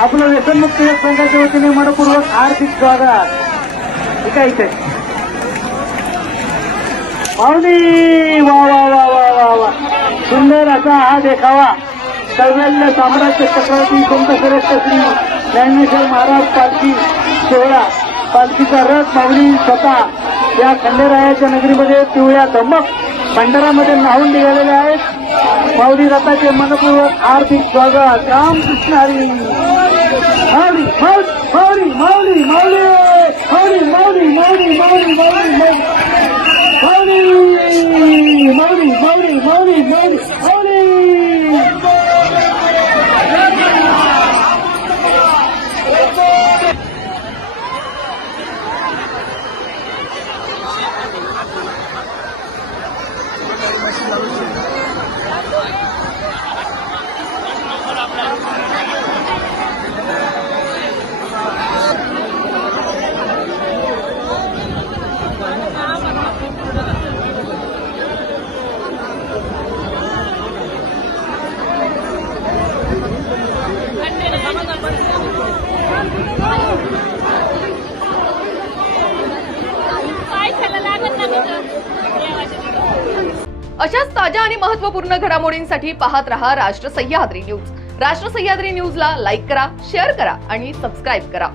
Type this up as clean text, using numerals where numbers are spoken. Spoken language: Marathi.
आपलं व्यसनमुक्त योग संघाच्या वतीने मनपूर्वक आर्थिक स्वागत. ठीक आहे इथे पाहुणी. वा वा वा वा वा वा, सुंदर असा हा देखावा. कैवल्य साम्राज्य चक्रवर्ती संत श्रेष्ठ श्री ज्ञानेश्वर महाराज पालखी सोहळा, पालखीचा रथ माऊली स्वतः या खंडेरायाच्या नगरीमध्ये पिवळ्या धमक भंडारामध्ये न्हावून निघालेले आहेत. माऊली रथाचे मनपूर्वक आर्थिक स्वागत. रामकृष्ण हरी. माऊली माऊली माऊली माऊली माऊली माऊली माऊली माऊली माऊली माऊली माऊली माऊली माऊली माऊली माऊली माऊली. अशाच ताज्या आणि महत्त्वपूर्ण घडामोडींसाठी पाहत रहा राष्ट्र सह्याद्री न्यूज. राष्ट्र सह्याद्री न्यूजला लाईक करा, शेअर करा आणि सबस्क्राईब करा.